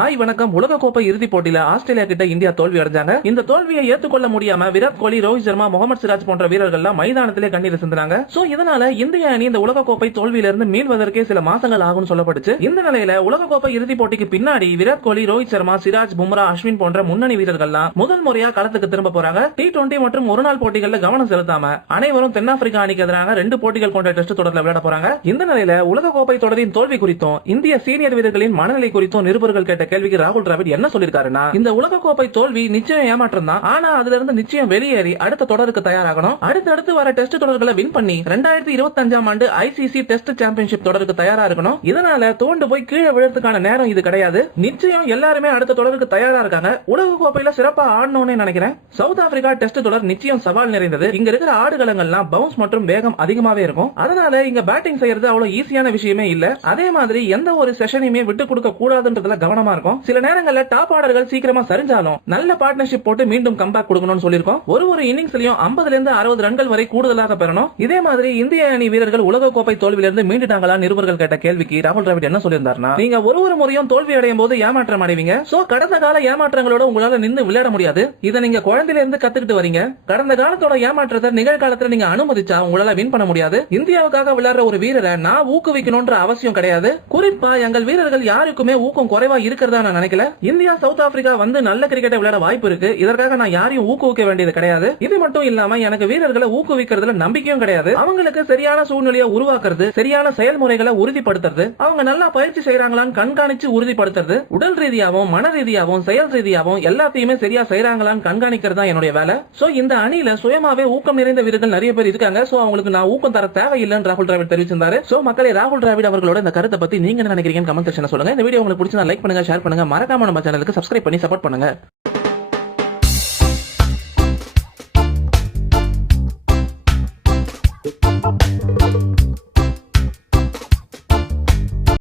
Hi வணக்கம். உலகக்கோப்பை இறுதிப் போட்டியில ஆஸ்திரேலியா கிட்ட இந்தியா தோல்வி அடைஞ்சாங்க. இந்த தோல்வியை ஏத்துக்கொள்ள முடியாம விராட் கோலி ரோஹித் சர்மா முகமது சிராஜ் போன்ற வீரர்கள்லாம் மைதானத்திலே கண்ணீர் சிந்தினாங்க. சோ இதனால இந்திய அணி இந்த உலகக்கோப்பை தோல்வியிலிருந்து மீள்வதற்கே சில மாசங்கள் ஆகும்னு சொல்லப்பட்டுச்சு இந்த நிலையில உலகக்கோப்பை இறுதிப் போட்டிக்கு பின்னாடி விராட் கோலி ரோஹித் சர்மா சிராஜ் பும்ரா அஸ்வின் போன்ற முன்னணி வீரர்கள்லாம் முதல் முறையா களத்துக்கு திரும்ப போறாங்க. டி டுவெண்டி மற்றும் ஒருநாள் போட்டிகள்ல கவனம் செலுத்தாம அனைவரும் தென்னாப்பிரிக்கா அணிக்கு எதிராக ரெண்டு போட்டிகள் கொண்ட டெஸ்ட் தொடர்ல விளையாட போறாங்க. இந்த நிலையில உலகக்கோப்பை தொடரின் தோல்வி குறித்தும் இந்திய சீனியர் வீரர்களின் மனநிலை குறித்தும் நிருபர்கள் கேட்ட கேள்விக்கு ராகுல் டிராவிட் என்ன சொல்லிருக்காருன்னா இந்த உலக கோப்பை தோல்வி நிச்சயம் ஏமாற்றம் தான். ஆனா அதுல இருந்து நிச்சயம் வெளியேறி அடுத்த தொடருக்கு தயாராகணும். அடுத்தடுத்து வர டெஸ்ட் தொடர்களை வின் பண்ணி ரெண்டாயிரத்தி இருபத்தி அஞ்சாம் ஆண்டு ஐசிசி டெஸ்ட் சாம்பியன்ஷிப் தொடருக்கு தயாரா இருக்கணும். இதனால தோண்டு போய் கீழே விழுறதுக்கான நேரம் இது கிடையாது. நிச்சயம் எல்லாருமே அடுத்த தொடருக்கு தயாரா இருக்காங்க. உலக கோப்பையில சிறப்பா ஆடணும்னு நினைக்கிறேன். சவுத் ஆப்பிரிக்கா டெஸ்ட் தொடர் நிச்சயம் சவால் நிறைந்தது. இங்க இருக்கிற ஆடுகளங்கள்லாம் பவுன்ஸ் மற்றும் வேகம் அதிகமாவே இருக்கும். அதனால இங்க பேட்டிங் செய்யறது அவ்வளவு ஈஸியான விஷயமே இல்ல. அதே மாதிரி எந்த ஒரு செஷனையுமே விட்டு கொடுக்க கூடாதுன்றதுல கவனமா இருக்கும். சில நேரங்கள்ல டாப் ஆர்டர்கள் சீக்கிரமா சரிஞ்சாலும் நல்ல பார்ட்னர்ஷிப் போட்டு மீண்டும் கம்பேக் கொடுக்கணும்னு சொல்லியிருக்கோம். ஒரு ஒரு இன்னிங்ஸ்லயும் 50 இருந்து அறுபது ரன்கள் வரை கூடுதலாக பெறணும். இதே மாதிரி இந்திய அணி வீரர்கள் உலக கோப்பை தோல்வியிலிருந்து மீண்டுட்டாங்களா? நிருபர்கள் கேட்ட கேள்விக்கு ராகுல் டிராவிட் என்ன சொல்லியிருந்தாருன்னா நீங்க ஒரு ஒரு முறையும் தோல்வி அடையும் போது ஏமாற்றம் அடைவீங்க. சோ கடந்த கால ஏமாற்றங்களோட உங்களால நின்று விளையாட முடியாது. இதை நீங்க குழந்தையில இருந்து கத்துக்கிட்டு வரீங்க. கடந்த காலத்தோட ஏமாற்றத்தை நிகழ்காலத்துல நீங்க அனுமதிச்சா உங்களால வின் பண்ண முடியாது. இந்தியாவுக்காக விளையாடுற ஒரு வீரரை நான் ஊக்குவிக்கணும்ன்ற அவசியம் கிடையாது. குறிப்பா எங்கள் வீரர்கள் யாருக்குமே ஊக்கம் குறைவா இருக்க இருக்கிறதா நான் நினைக்கல. இந்தியா சவுத் ஆப்பிரிக்கா வந்து நல்ல கிரிக்கெட்டை விளையாட வாய்ப்பு இருக்கு. இதற்காக நான் யாரையும் ஊக்குவிக்க வேண்டியது கிடையாது. இது மட்டும் இல்லாம எனக்கு வீரர்களை ஊக்குவிக்கிறதுல நம்பிக்கையும் கிடையாது. அவங்களுக்கு சரியான சூழ்நிலையை உருவாக்குறது சரியான செயல்முறைகளை உறுதிப்படுத்துறது அவங்க நல்லா பயிற்சி செய்யறாங்களான்னு கண்காணிச்சு உறுதிப்படுத்துறது உடல் ரீதியாவும் மன ரீதியாவும் செயல் ரீதியாவும் எல்லாத்தையுமே சரியா செய்யறாங்களான்னு கண்காணிக்கிறது தான் என்னுடைய வேலை. சோ இந்த அணியில சுயமாவே ஊக்கம் நிறைந்த வீரர்கள் நிறைய பேர் இருக்காங்க. சோ அவங்களுக்கு நான் ஊக்கம் தர தேவையில்லைன்னு ராகுல் டிராவிட் தெரிவிச்சிருந்தாரு. சோ மக்களை ராகுல் டிராவிட் அவர்களோட இந்த கருத்தை பத்தி நீங்க என்ன நினைக்கிறீங்கன்னு கமெண்ட் செக்ஷன் சொல்லுங்க. இந்த வீடியோ உங்களுக்கு பிடிச்சா லைக் பண்ணுங்க ஷேர் பண்ணுங்க மறக்காம நம்ம சேனலுக்கு சப்ஸ்கிரைப் பண்ணி சப்போர்ட் பண்ணுங்க